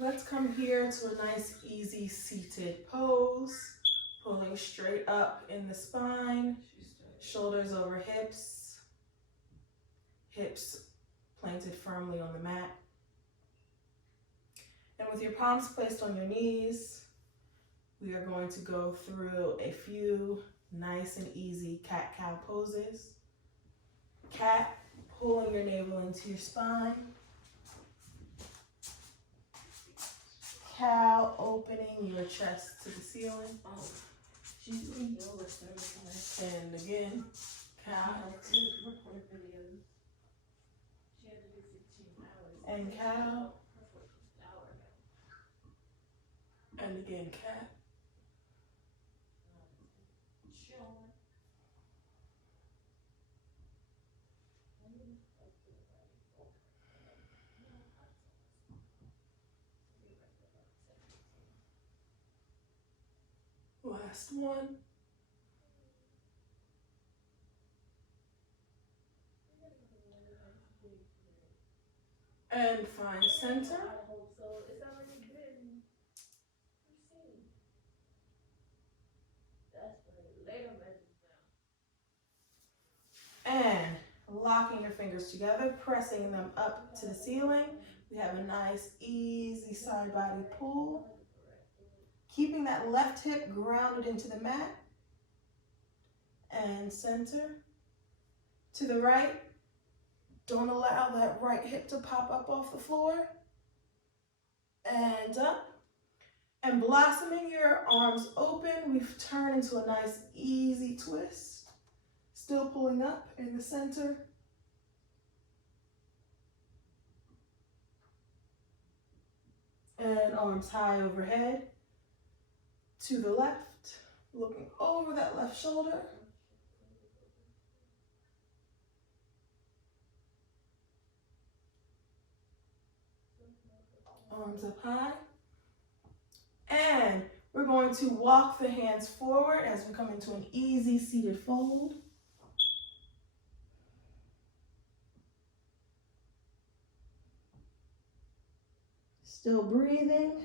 Let's come here to a nice, easy seated pose. Pulling straight up in the spine, shoulders over hips, hips planted firmly on the mat. And with your palms placed on your knees, we are going to go through a few nice and easy cat-cow poses. Cat, pulling your navel into your spine. Cow, opening your chest to the ceiling. And again, cow. And cow. And again, cat. Last one. And find center. And locking your fingers together, pressing them up to the ceiling. We have a nice, easy side body pull. Keeping that left hip grounded into the mat. And center. To the right. Don't allow that right hip to pop up off the floor. And up. And blossoming your arms open, we've turned into a nice, easy twist. Still pulling up in the center. And arms high overhead. To the left, looking over that left shoulder. Arms up high. And we're going to walk the hands forward as we come into an easy seated fold. Still breathing.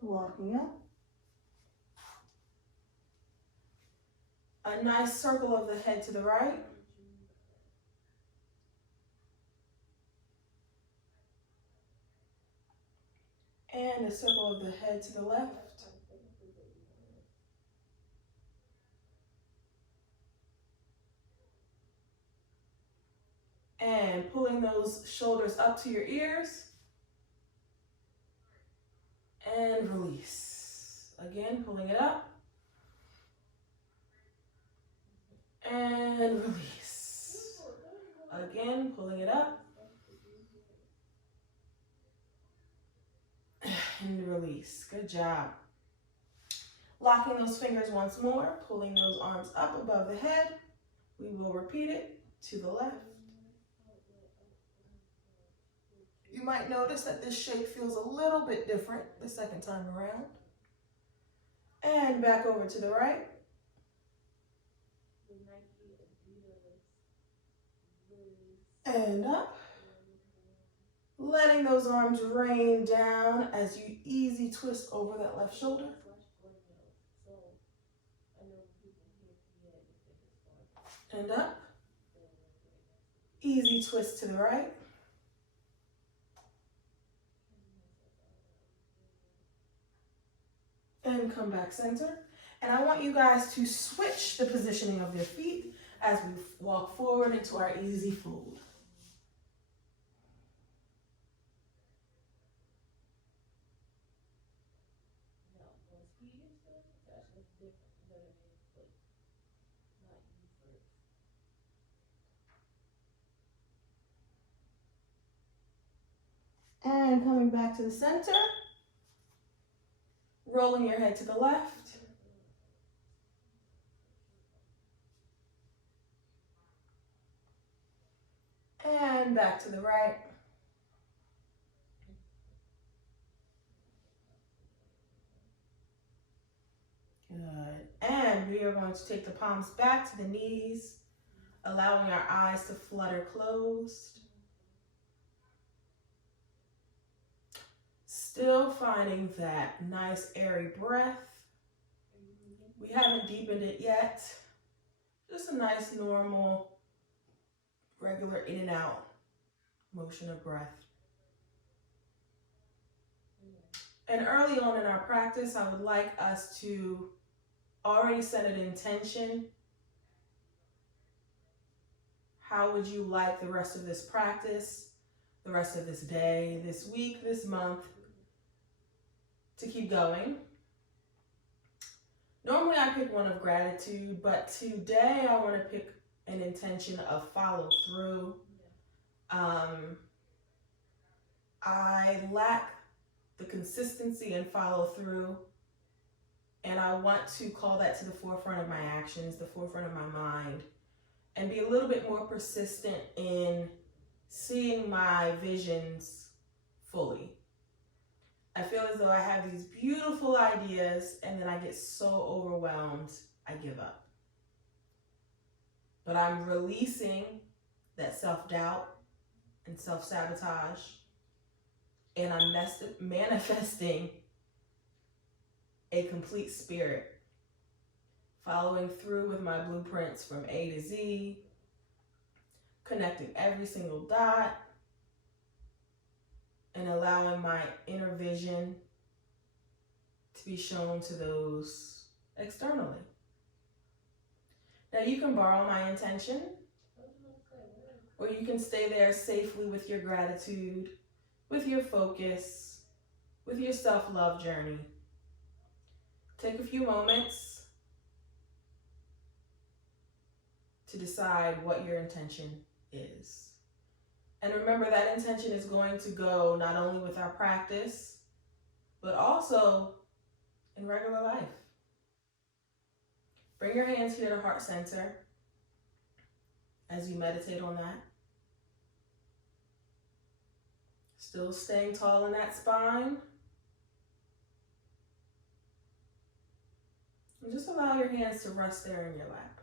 Walking up. A nice circle of the head to the right. And a circle of the head to the left. And pulling those shoulders up to your ears. And release. Again, pulling it up. And release. Again, pulling it up. And release. Good job. Locking those fingers once more, pulling those arms up above the head. We will repeat it to the left. You might notice that this shape feels a little bit different the second time around. And back over to the right. And up. Letting those arms rain down as you easy twist over that left shoulder. And up. Easy twist to the right. And come back center. And I want you guys to switch the positioning of your feet as we walk forward into our easy fold. And coming back to the center. Rolling your head to the left. And back to the right. And we are going to take the palms back to the knees, allowing our eyes to flutter closed. Still finding that nice airy breath. We haven't deepened it yet. Just a nice, normal, regular in and out motion of breath. And early on in our practice, I would like us to already set an intention. How would you like the rest of this practice, the rest of this day, this week, this month, to keep going? Normally I pick one of gratitude, but today I want to pick an intention of follow through. I lack the consistency and follow through, and I want to call that to the forefront of my actions, the forefront of my mind, and be a little bit more persistent in seeing my visions fully. I feel as though I have these beautiful ideas and then I get so overwhelmed, I give up. But I'm releasing that self-doubt and self-sabotage, and I'm manifesting a complete spirit, following through with my blueprints from A to Z, connecting every single dot, and allowing my inner vision to be shown to those externally. Now you can borrow my intention, or you can stay there safely with your gratitude, with your focus, with your self-love journey. Take a few moments to decide what your intention is. And remember, that intention is going to go not only with our practice, but also in regular life. Bring your hands here to heart center as you meditate on that. Still staying tall in that spine. And just allow your hands to rest there in your lap.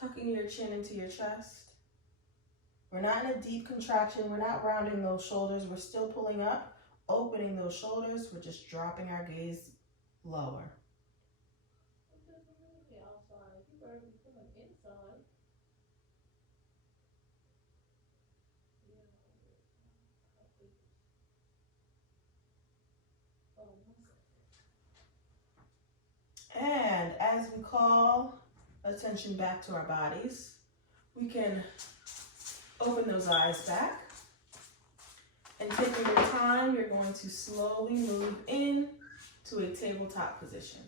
Tucking your chin into your chest. We're not in a deep contraction. We're not rounding those shoulders. We're still pulling up, opening those shoulders. We're just dropping our gaze lower. And as we call attention back to our bodies, we can open those eyes back. And taking your time, you're going to slowly move in to a tabletop position.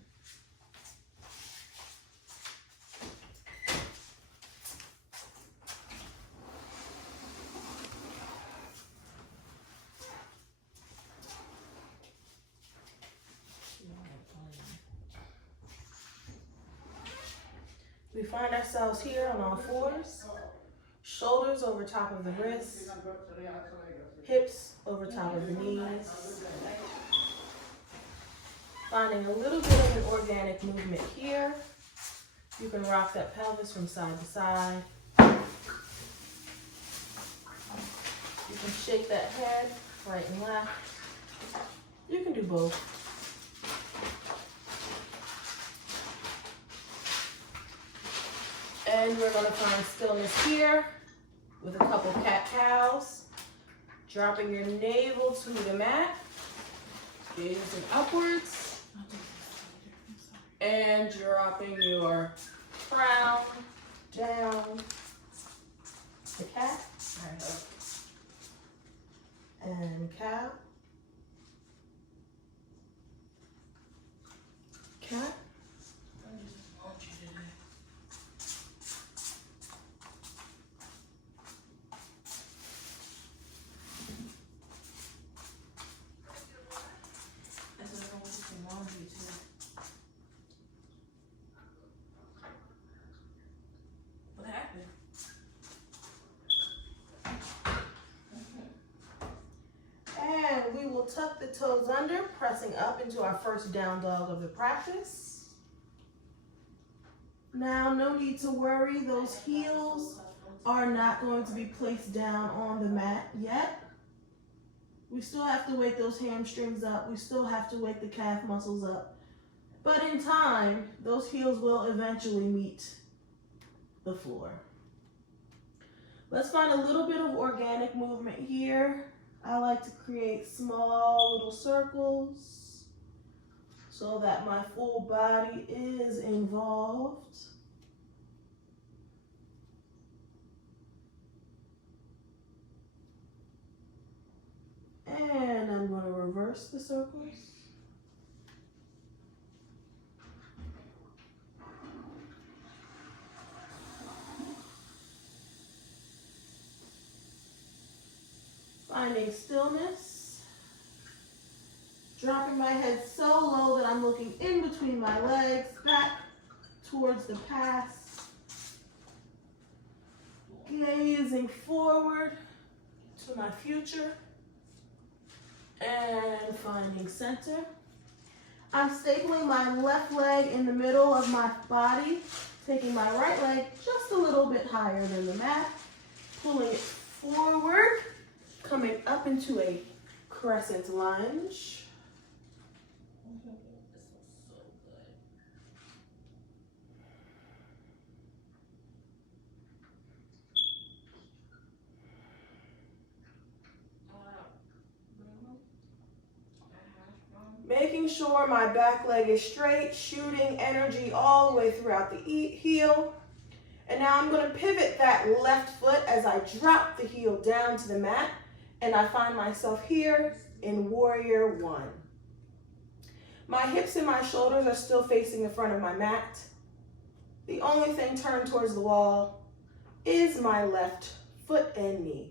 We find ourselves here on all fours, shoulders over top of the wrists, hips over top of the knees. Finding a little bit of an organic movement here. You can rock that pelvis from side to side. You can shake that head right and left. You can do both. And we're going to find stillness here with a couple cat-cows. Dropping your navel to the mat, gazing upwards, and dropping your crown down. The cat, and cow, cat. we'll tuck the toes under, pressing up into our first down dog of the practice. Now, no need to worry, those heels are not going to be placed down on the mat yet. We still have to wake those hamstrings up. We still have to wake the calf muscles up. But in time, those heels will eventually meet the floor. Let's find a little bit of organic movement here. I like to create small little circles so that my full body is involved. And I'm going to reverse the circles. Finding stillness. Dropping my head so low that I'm looking in between my legs, back towards the pass. Gazing forward to my future. And finding center. I'm stapling my left leg in the middle of my body, taking my right leg just a little bit higher than the mat, pulling it forward, coming up into a crescent lunge. Making sure my back leg is straight, shooting energy all the way throughout the heel. And now I'm going to pivot that left foot as I drop the heel down to the mat. And I find myself here in Warrior One. My hips and my shoulders are still facing the front of my mat. The only thing turned towards the wall is my left foot and knee.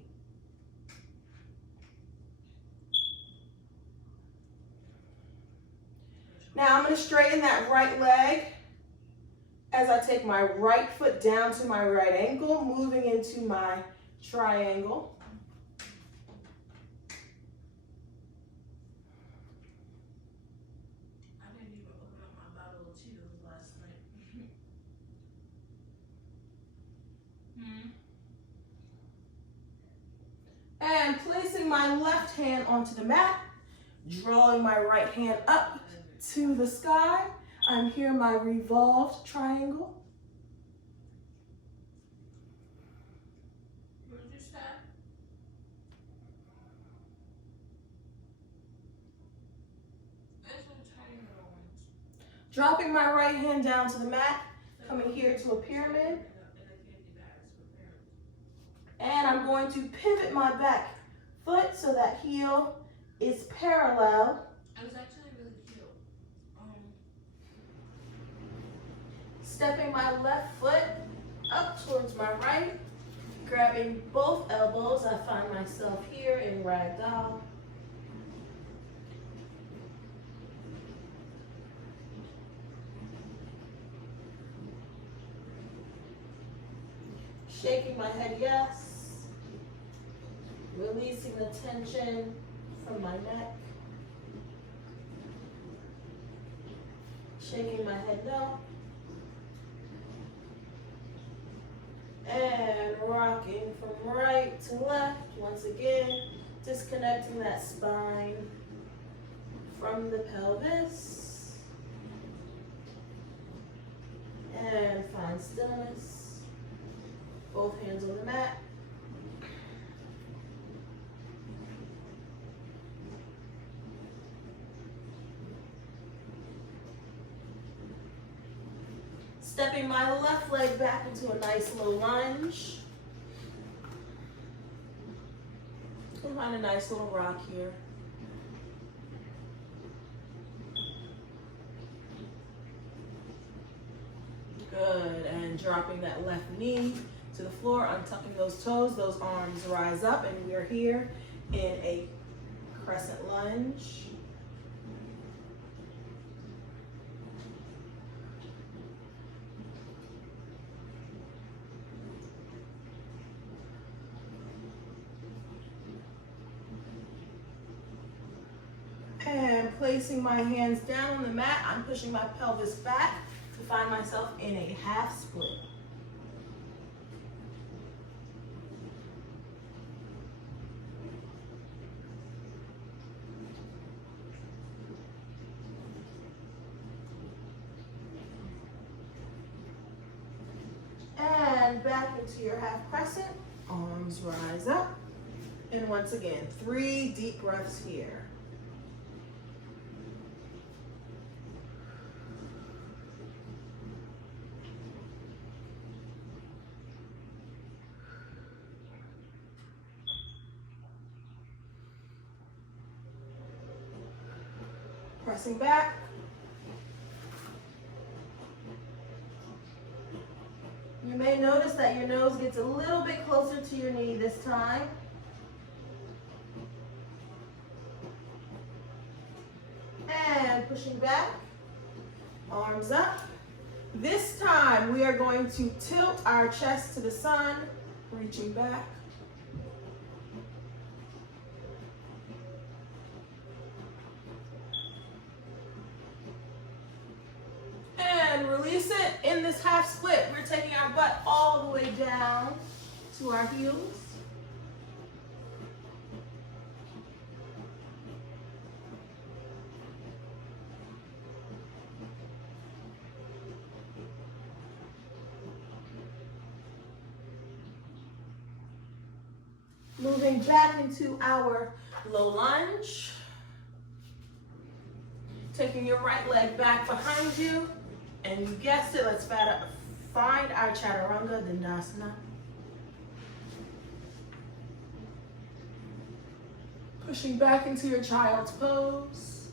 Now I'm going to straighten that right leg as I take my right foot down to my right ankle, moving into my triangle. I didn't even open up my bottle of Cheetos last night. And placing my left hand onto the mat, drawing my right hand up to the sky. I'm here in my revolved triangle. What did you say? It's a tiny little ones. Dropping my right hand down to the mat, coming here to a pyramid. And I'm going to pivot my back foot so that heel is parallel. It was actually really cute. Stepping my left foot up towards my right, grabbing both elbows. I find myself here in ragdoll. Shaking my head yes. Releasing the tension from my neck. Shaking my head no. And rocking from right to left. Once again, disconnecting that spine from the pelvis. And find stillness. Both hands on the mat. Stepping my left leg back into a nice low lunge. And find a nice little rock here. Good, and dropping that left knee to the floor, untucking those toes, those arms rise up, and we are here in a crescent lunge. placing my hands down on the mat, I'm pushing my pelvis back to find myself in a half split. And back into your half crescent, arms rise up. And once again, 3 deep breaths here. Pressing back. You may notice that your nose gets a little bit closer to your knee this time. And pushing back, arms up. This time we are going to tilt our chest to the sun, reaching back. And release it. In this half split, we're taking our butt all the way down to our heels. Moving back into our low lunge. Taking your right leg back behind you. And you guessed it, let's find our Chaturanga Dandasana. Pushing back into your child's pose.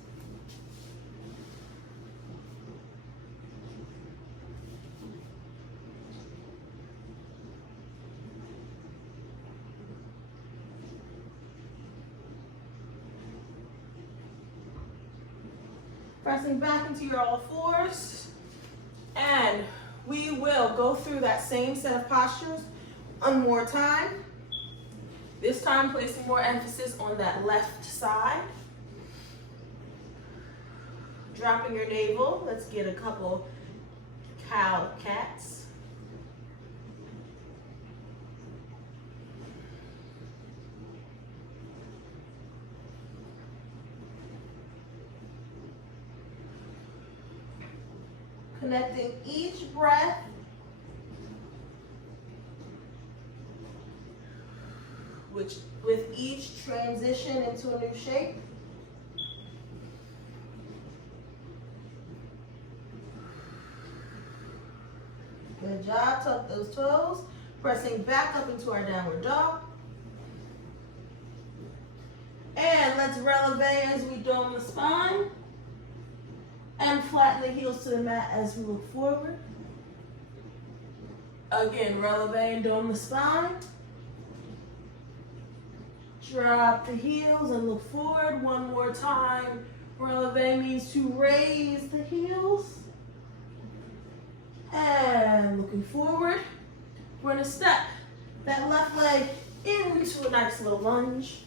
Pressing back into your all fours. And we will go through that same set of postures one more time. This time placing more emphasis on that left side. Dropping your navel. Let's get a couple cow cats. Connecting each breath with each transition into a new shape. Good job, tuck those toes. Pressing back up into our downward dog. And let's releve as we dome the spine. And flatten the heels to the mat as we look forward. Again, releve and dome the spine. Drop the heels and look forward one more time. Releve means to raise the heels. And looking forward. We're gonna step that left leg into a nice little lunge.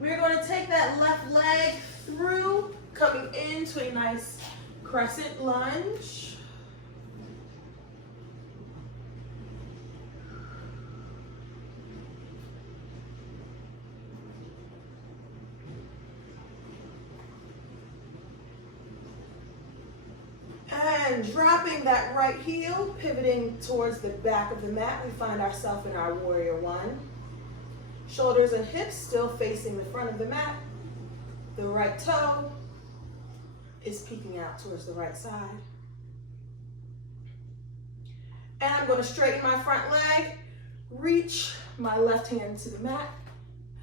We're going to take that left leg through, coming into a nice crescent lunge. And dropping that right heel, pivoting towards the back of the mat, we find ourselves in our warrior one. Shoulders and hips still facing the front of the mat. The right toe is peeking out towards the right side. And I'm going to straighten my front leg, reach my left hand to the mat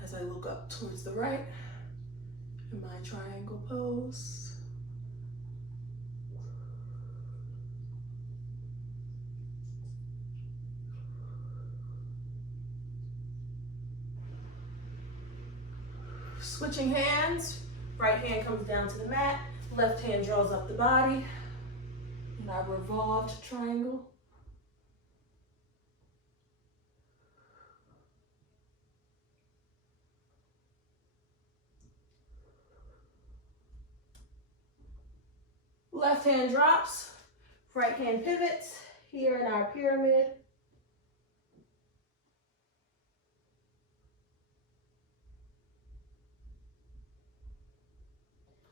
as I look up towards the right in my triangle pose. Switching hands, right hand comes down to the mat, Left hand draws up the body in our revolved triangle. Left hand drops, right hand pivots here in our pyramid.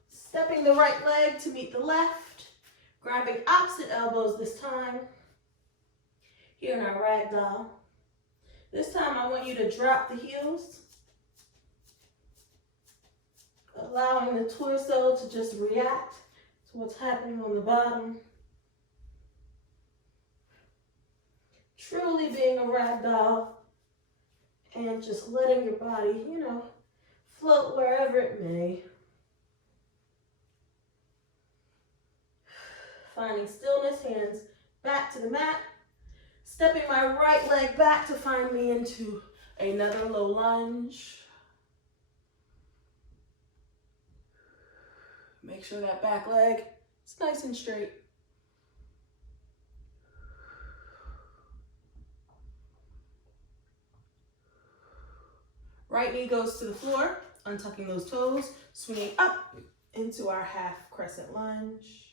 Stepping the right leg to meet the left, grabbing opposite elbows this time, here in our ragdoll. This time I want you to drop the heels, allowing the torso to just react to what's happening on the bottom. Truly being a ragdoll and just letting your body, float wherever it may. Finding stillness, hands back to the mat. Stepping my right leg back to find me into another low lunge. Make sure that back leg is nice and straight. Right knee goes to the floor, untucking those toes, swinging up into our half crescent lunge.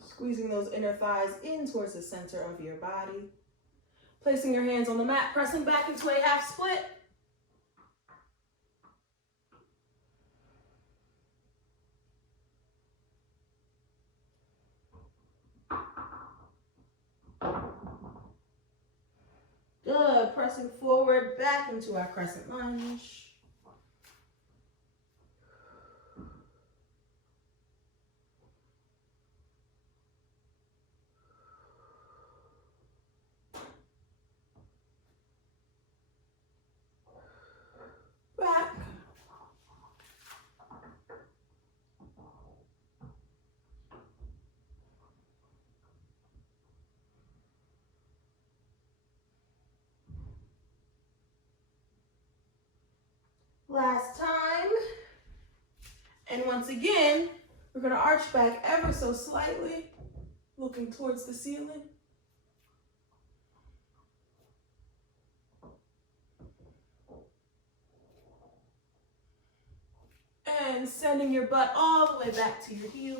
Squeezing those inner thighs in towards the center of your body. Placing your hands on the mat, pressing back into a half split. Good, pressing forward, back into our crescent lunge. Back. Last time. And once again, we're going to arch back ever so slightly, looking towards the ceiling. And sending your butt all the way back to your heel.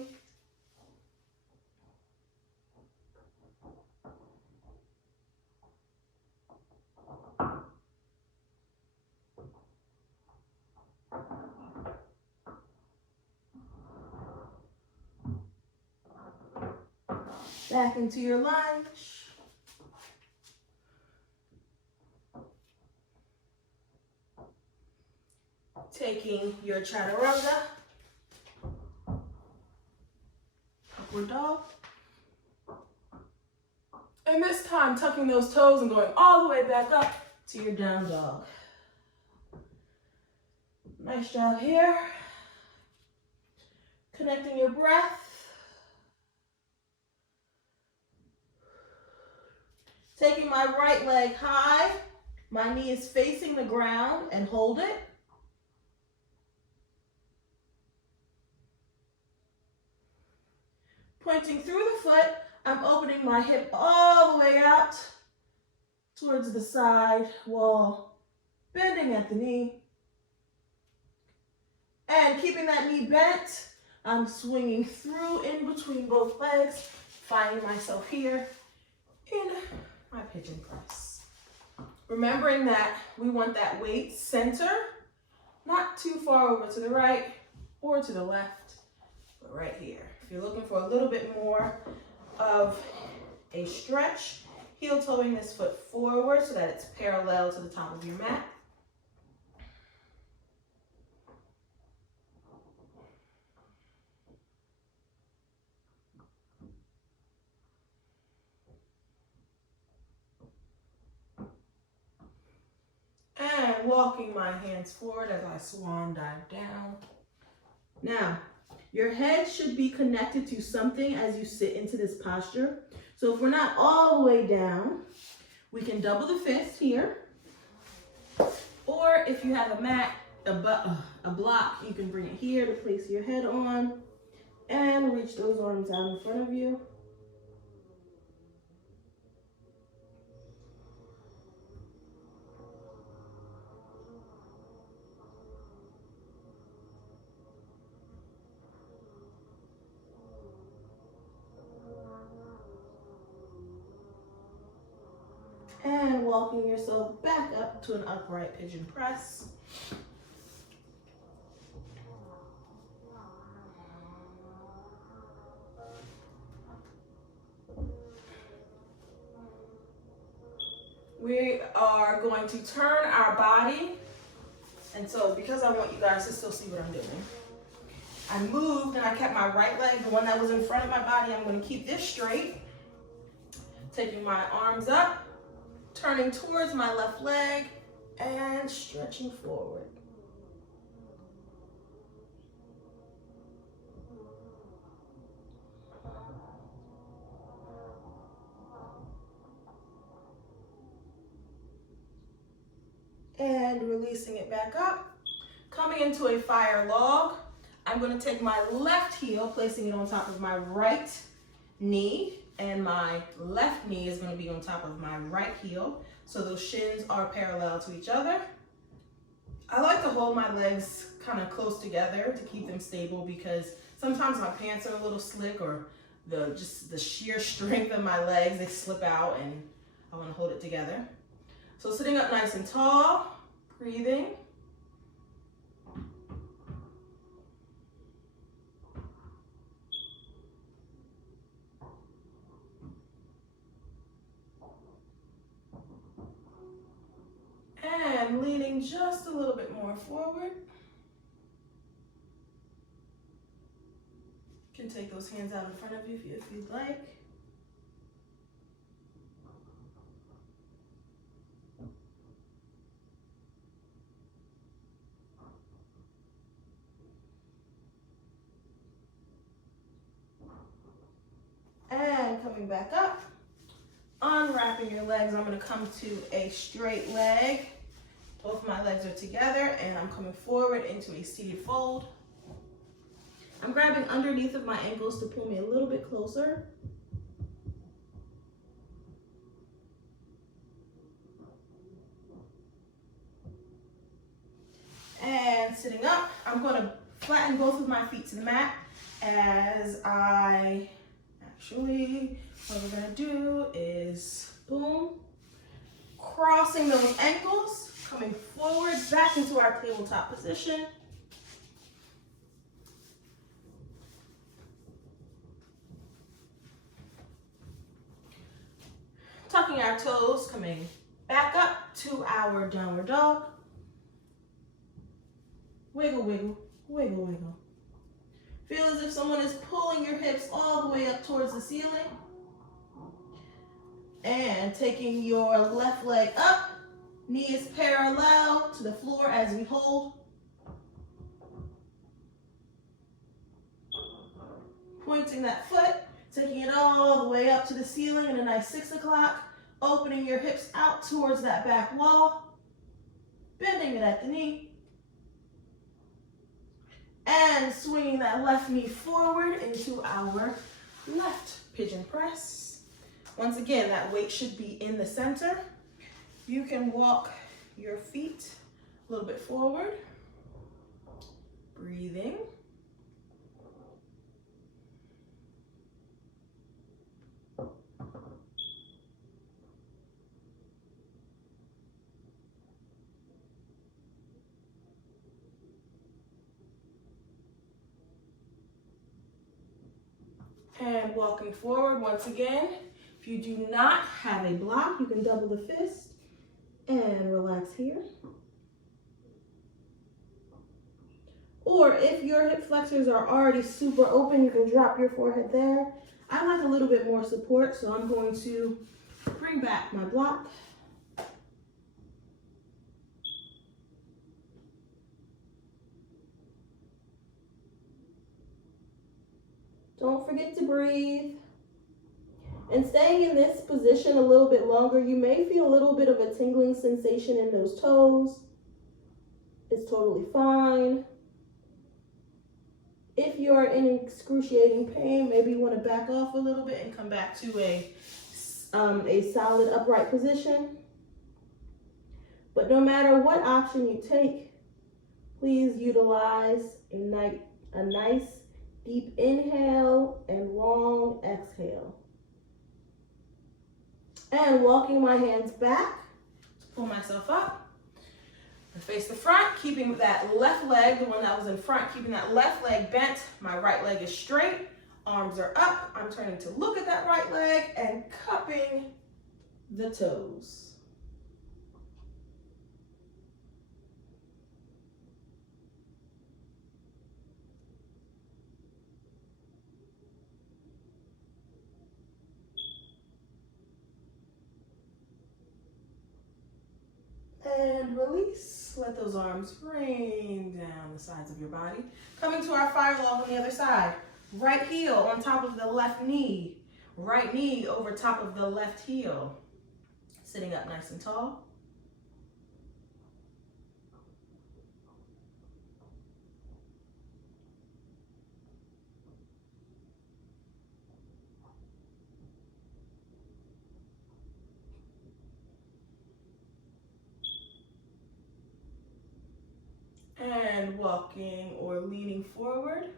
Back into your lunge. Taking your chaturanga, upward dog. And this time, tucking those toes and going all the way back up to your down dog. Nice job here. Connecting your breath. Taking my right leg high. My knee is facing the ground and hold it. Pointing through the foot, I'm opening my hip all the way out towards the side wall, bending at the knee. And keeping that knee bent, I'm swinging through in between both legs, finding myself here in my pigeon press. Remembering that we want that weight center, not too far over to the right or to the left, but right here. If you're looking for a little bit more of a stretch, heel toeing this foot forward so that it's parallel to the top of your mat. And walking my hands forward as I swan dive down. Now, your head should be connected to something as you sit into this posture. So if we're not all the way down, we can double the fist here. Or if you have a mat, a block, you can bring it here to place your head on and reach those arms out in front of you. And walking yourself back up to an upright pigeon press. We are going to turn our body. And so because I want you guys to still see what I'm doing, I moved and I kept my right leg, the one that was in front of my body. I'm going to keep this straight. Taking my arms up, turning towards my left leg and stretching forward. And releasing it back up. Coming into a fire log, I'm going to take my left heel, placing it on top of my right knee, and my left knee is going to be on top of my right heel. So those shins are parallel to each other. I like to hold my legs kind of close together to keep them stable because sometimes my pants are a little slick or just the sheer strength of my legs, they slip out and I want to hold it together. So sitting up nice and tall, breathing. And leaning just a little bit more forward. You can take those hands out in front of you if you'd like. And coming back up, unwrapping your legs. I'm going to come to a straight leg. Both my legs are together and I'm coming forward into a seated fold. I'm grabbing underneath of my ankles to pull me a little bit closer. And sitting up, I'm going to flatten both of my feet to the mat as what we're going to do is, boom, crossing those ankles, coming forward, back into our tabletop position. Tucking our toes, coming back up to our downward dog. Wiggle, wiggle, wiggle, wiggle. Feel as if someone is pulling your hips all the way up towards the ceiling. And taking your left leg up, knee is parallel to the floor as we hold. Pointing that foot, taking it all the way up to the ceiling in a nice 6 o'clock, opening your hips out towards that back wall, bending it at the knee, and swinging that left knee forward into our left pigeon press. Once again, that weight should be in the center. You can walk your feet a little bit forward, breathing. And walking forward once again. If you do not have a block, you can double the fist and relax here. Or if your hip flexors are already super open, you can drop your forehead there. I like a little bit more support, so I'm going to bring back my block. Don't forget to breathe. And staying in this position a little bit longer, you may feel a little bit of a tingling sensation in those toes, is totally fine. If you're in excruciating pain, maybe you want to back off a little bit and come back to a solid upright position. But no matter what option you take, please utilize a nice deep inhale and long exhale. And walking my hands back to pull myself up. And face the front, keeping that left leg, the one that was in front, keeping that left leg bent. My right leg is straight, arms are up. I'm turning to look at that right leg and cupping the toes. And release. Let those arms rain down the sides of your body. Coming to our fire log on the other side. Right heel on top of the left knee. Right knee over top of the left heel. Sitting up nice and tall. And walking or leaning forward.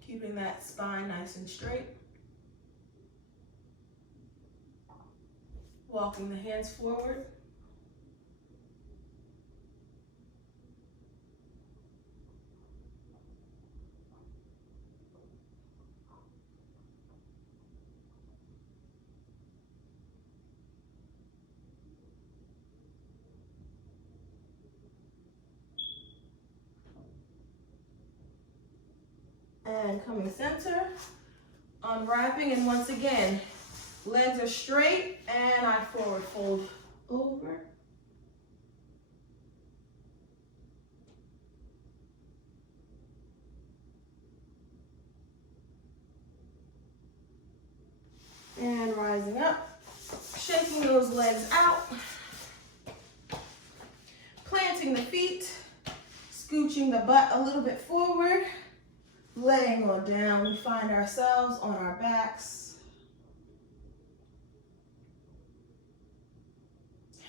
Keeping that spine nice and straight. Walking the hands forward. And coming center, unwrapping, and once again, legs are straight, and I forward fold over. And rising up, shaking those legs out, planting the feet, scooching the butt a little bit forward, laying on down. We find ourselves on our backs.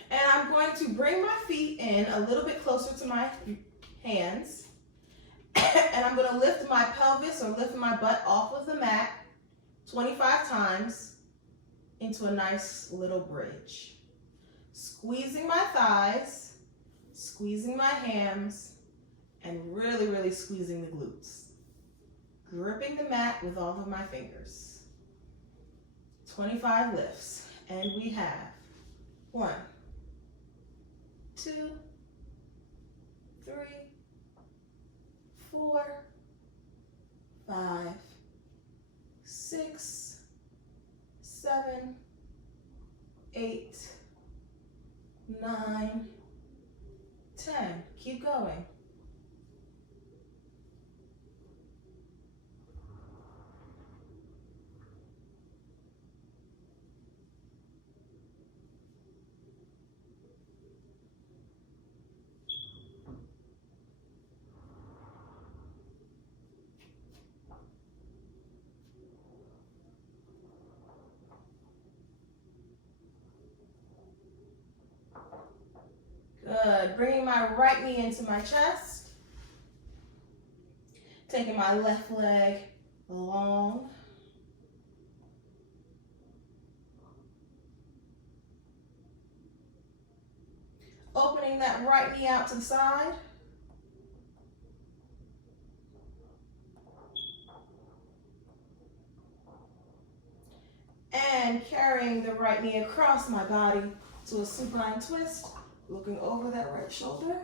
And I'm going to bring my feet in a little bit closer to my hands. And I'm going to lift my pelvis or lift my butt off of the mat 25 times into a nice little bridge. Squeezing my thighs, squeezing my hams, and really, really squeezing the glutes. Gripping the mat with all of my fingers. 25 lifts. And we have 1, 2, 3, 4, 5, 6, 7, 8, 9, 10. Keep going. Good. Bringing my right knee into my chest. Taking my left leg long. Opening that right knee out to the side. And carrying the right knee across my body to a supine twist. Looking over that right shoulder.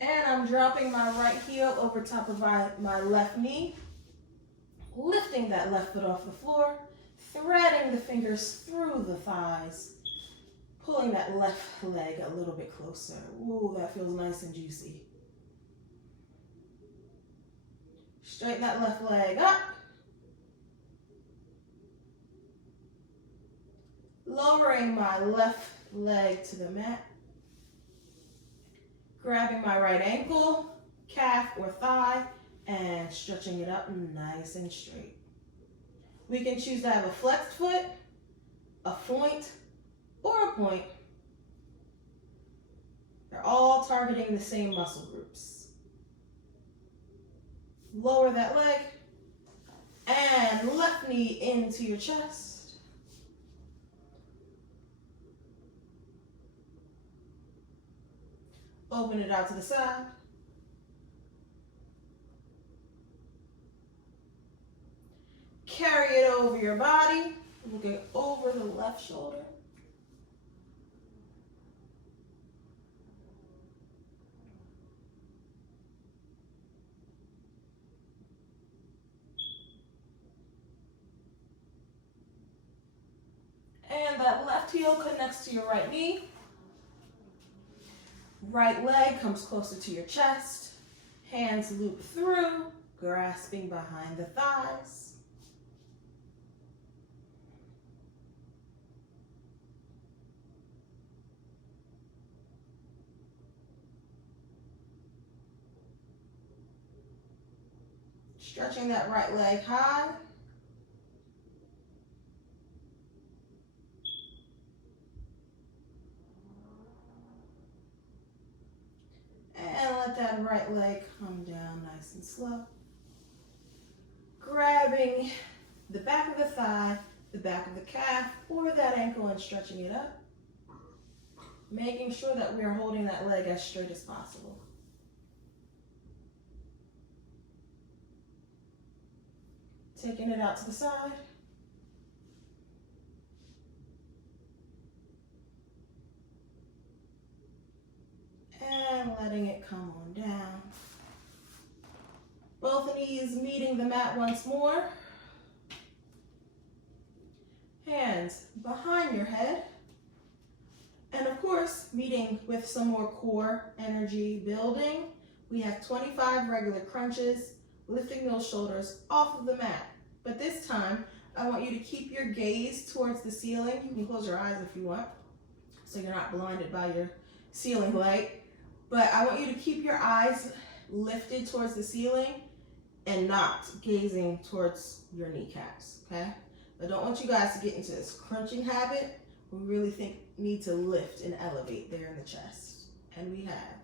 And I'm dropping my right heel over top of my left knee. Lifting that left foot off the floor. Threading the fingers through the thighs. Pulling that left leg a little bit closer. Ooh, that feels nice and juicy. Straighten that left leg up. Lowering my left leg to the mat. Grabbing my right ankle, calf, or thigh, and stretching it up nice and straight. We can choose to have a flexed foot, a point, or a point. They're all targeting the same muscle groups. Lower that leg, and left knee into your chest. Open it out to the side. Carry it over your body, looking over the left shoulder. And that left heel connects to your right knee. Right leg comes closer to your chest. Hands loop through, grasping behind the thighs. Stretching that right leg high. And let that right leg come down nice and slow. Grabbing the back of the thigh, the back of the calf, or that ankle and stretching it up. Making sure that we are holding that leg as straight as possible. Taking it out to the side. And letting it come on down. Both knees meeting the mat once more. Hands behind your head. And of course, meeting with some more core energy building. We have 25 regular crunches, lifting those shoulders off of the mat. But this time, I want you to keep your gaze towards the ceiling. You can close your eyes if you want, so you're not blinded by your ceiling light. But I want you to keep your eyes lifted towards the ceiling and not gazing towards your kneecaps, okay? I don't want you guys to get into this crunching habit. We really need to lift and elevate there in the chest. And we have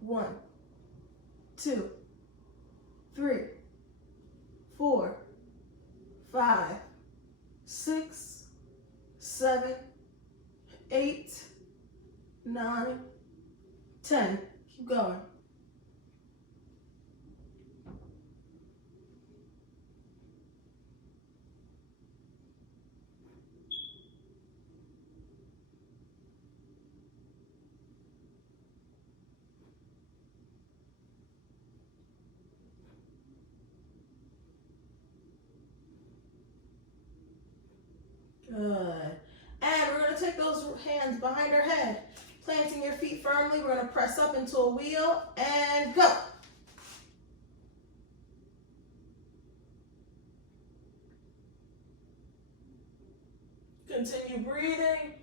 1, 2, 3, 4, 5, 6, 7, 8, 9, 10. Keep going. Good. And we're going to take those hands behind our head, planting your feet firmly. We're going to press up into a wheel and go. Continue breathing.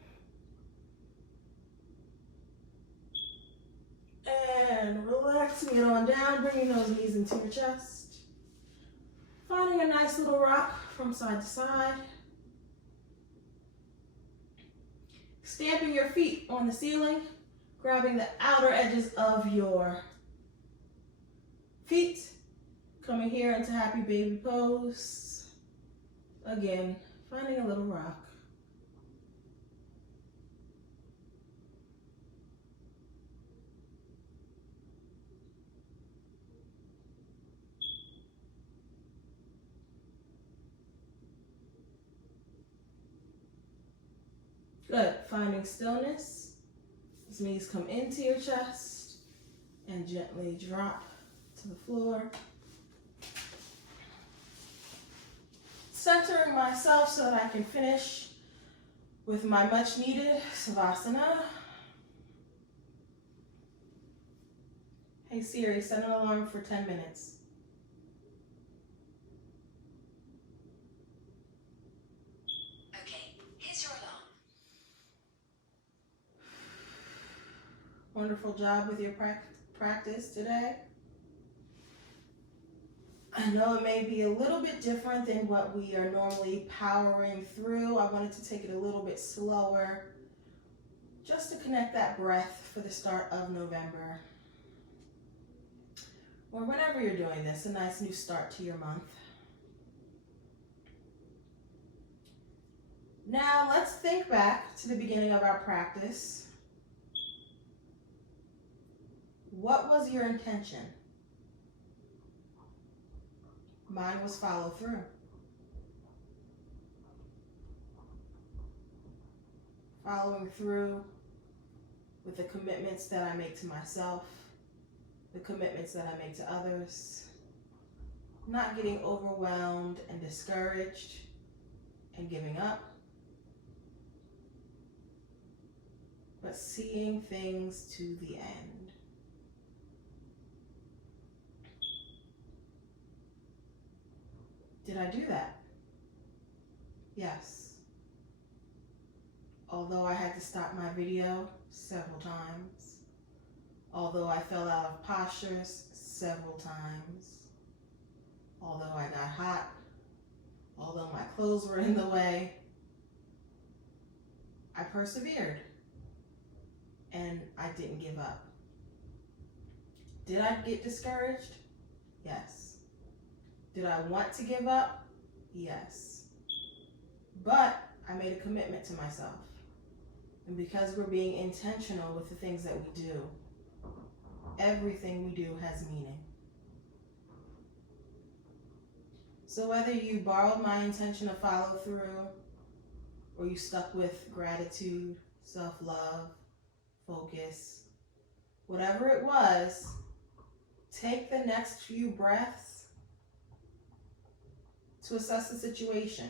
And relaxing it on down, bringing those knees into your chest. Finding a nice little rock from side to side. Stamping your feet on the ceiling, grabbing the outer edges of your feet, coming here into happy baby pose. Again, finding a little rock. Good. Finding stillness. These knees come into your chest and gently drop to the floor. Centering myself so that I can finish with my much needed Savasana. Hey Siri, set an alarm for 10 minutes. Okay, here's your alarm. Wonderful job with your practice today. I know it may be a little bit different than what we are normally powering through. I wanted to take it a little bit slower just to connect that breath for the start of November. Or whenever you're doing this, a nice new start to your month. Now let's think back to the beginning of our practice. What was your intention? Mine was follow through. Following through with the commitments that I make to myself, the commitments that I make to others, not getting overwhelmed and discouraged and giving up, but seeing things to the end. Did I do that? Yes. Although I had to stop my video several times, although I fell out of postures several times, although I got hot, although my clothes were in the way, I persevered and I didn't give up. Did I get discouraged? Yes. Did I want to give up? Yes. But I made a commitment to myself. And because we're being intentional with the things that we do, everything we do has meaning. So whether you borrowed my intention to follow through, or you stuck with gratitude, self-love, focus, whatever it was, take the next few breaths to assess the situation.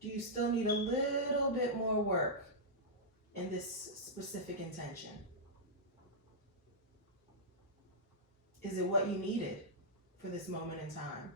Do you still need a little bit more work in this specific intention? Is it what you needed for this moment in time?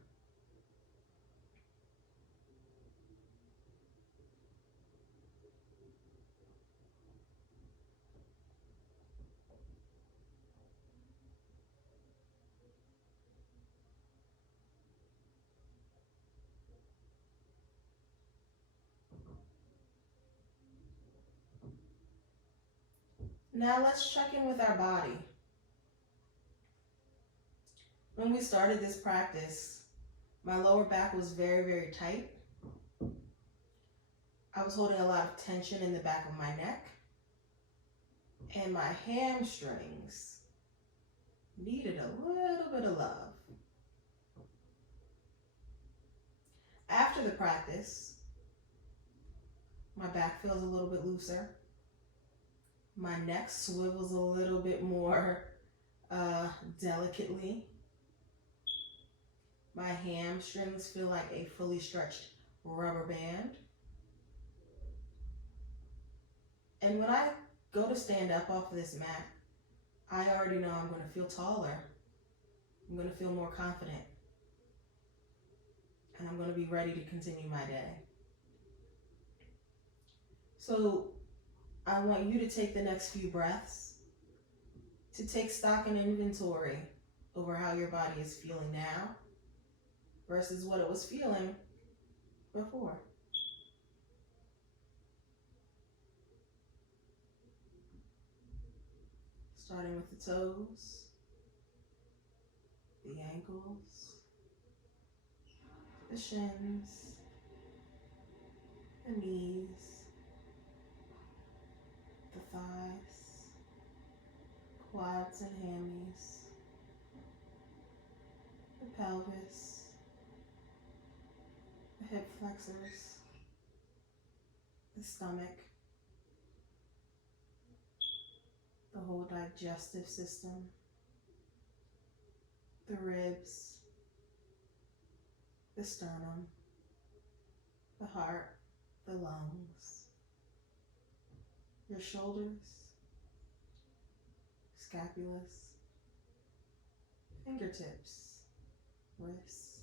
Now let's check in with our body. When we started this practice, my lower back was very, very tight. I was holding a lot of tension in the back of my neck, and my hamstrings needed a little bit of love. After the practice, my back feels a little bit looser. My neck swivels a little bit more delicately. My hamstrings feel like a fully stretched rubber band. And when I go to stand up off of this mat, I already know I'm going to feel taller. I'm going to feel more confident. And I'm going to be ready to continue my day. So I want you to take the next few breaths to take stock and inventory over how your body is feeling now versus what it was feeling before. Starting with the toes, the ankles, the shins, the knees, the thighs, quads and hammies, the pelvis, the hip flexors, the stomach, the whole digestive system, the ribs, the sternum, the heart, the lungs, your shoulders, scapulus, fingertips, wrists,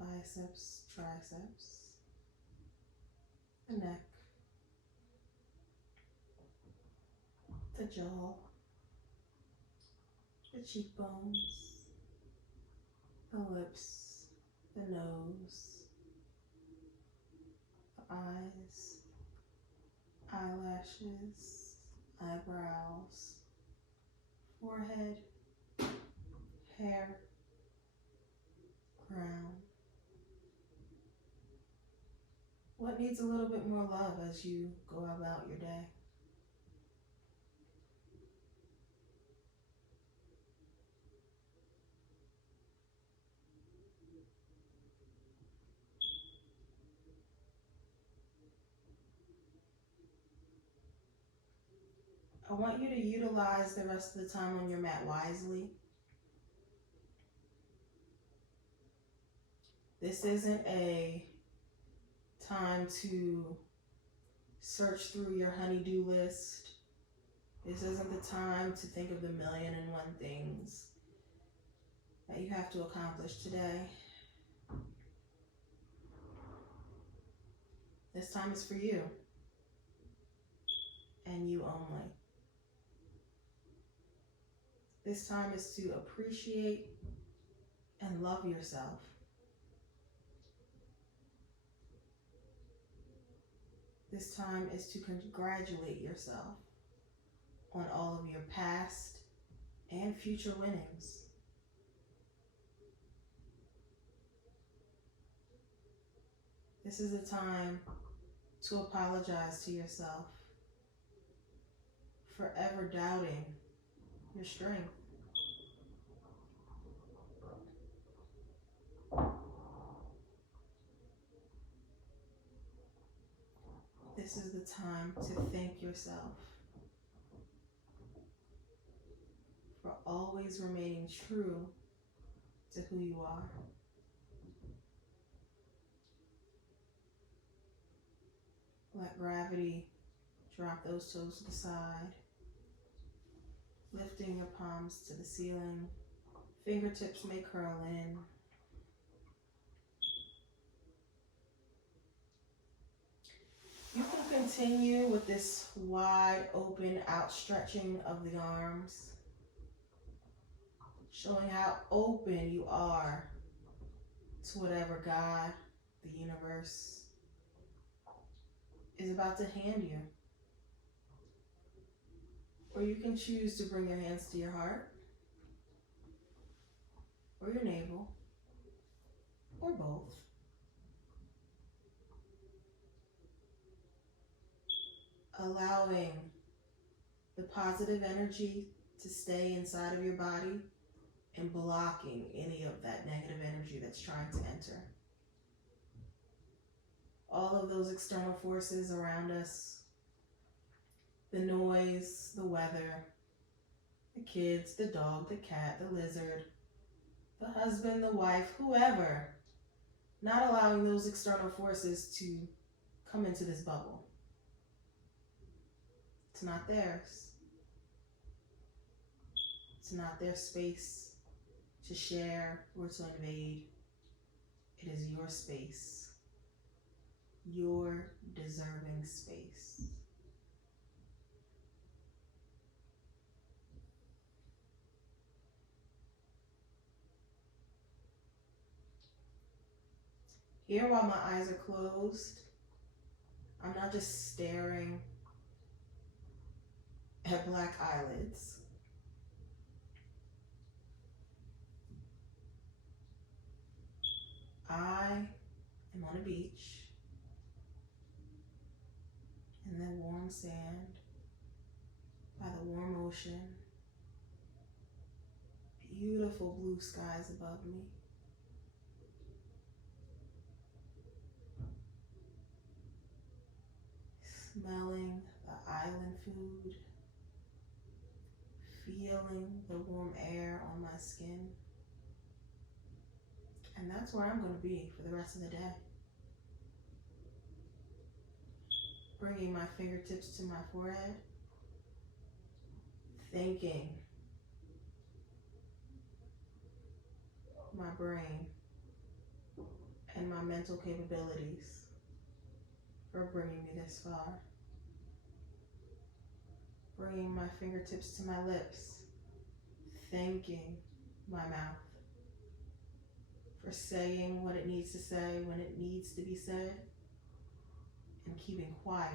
biceps, triceps, the neck, the jaw, the cheekbones, the lips, the nose, the eyes, eyelashes, eyebrows, forehead, hair, crown. What needs a little bit more love as you go about your day? I want you to utilize the rest of the time on your mat wisely. This isn't a time to search through your honey-do list. This isn't the time to think of the 1,000,001 things that you have to accomplish today. This time is for you and you only. This time is to appreciate and love yourself. This time is to congratulate yourself on all of your past and future winnings. This is a time to apologize to yourself for ever doubting your strength. This is the time to thank yourself for always remaining true to who you are. Let gravity drop those toes to the side, lifting your palms to the ceiling. Fingertips may curl in. You can continue with this wide open outstretching of the arms, showing how open you are to whatever God, the universe, is about to hand you. Or you can choose to bring your hands to your heart, or your navel, or both. Allowing the positive energy to stay inside of your body and blocking any of that negative energy that's trying to enter. All of those external forces around us, the noise, the weather, the kids, the dog, the cat, the lizard, the husband, the wife, whoever, not allowing those external forces to come into this bubble. It's not theirs. It's not their space to share or to invade. It is your space, your deserving space. Here, while my eyes are closed, I'm not just staring at black eyelids. I am on a beach in the warm sand by the warm ocean, beautiful blue skies above me. Smelling the island food, feeling the warm air on my skin. And that's where I'm going to be for the rest of the day. Bringing my fingertips to my forehead. Thanking my brain and my mental capabilities for bringing me this far. Bringing my fingertips to my lips. Thanking my mouth for saying what it needs to say when it needs to be said, and keeping quiet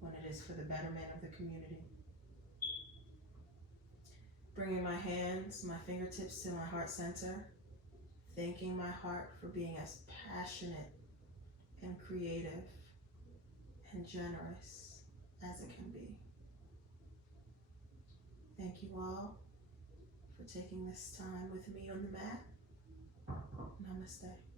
when it is for the betterment of the community. Bringing my hands, my fingertips to my heart center, thanking my heart for being as passionate and creative and generous as it can be. Thank you all for taking this time with me on the mat. Namaste.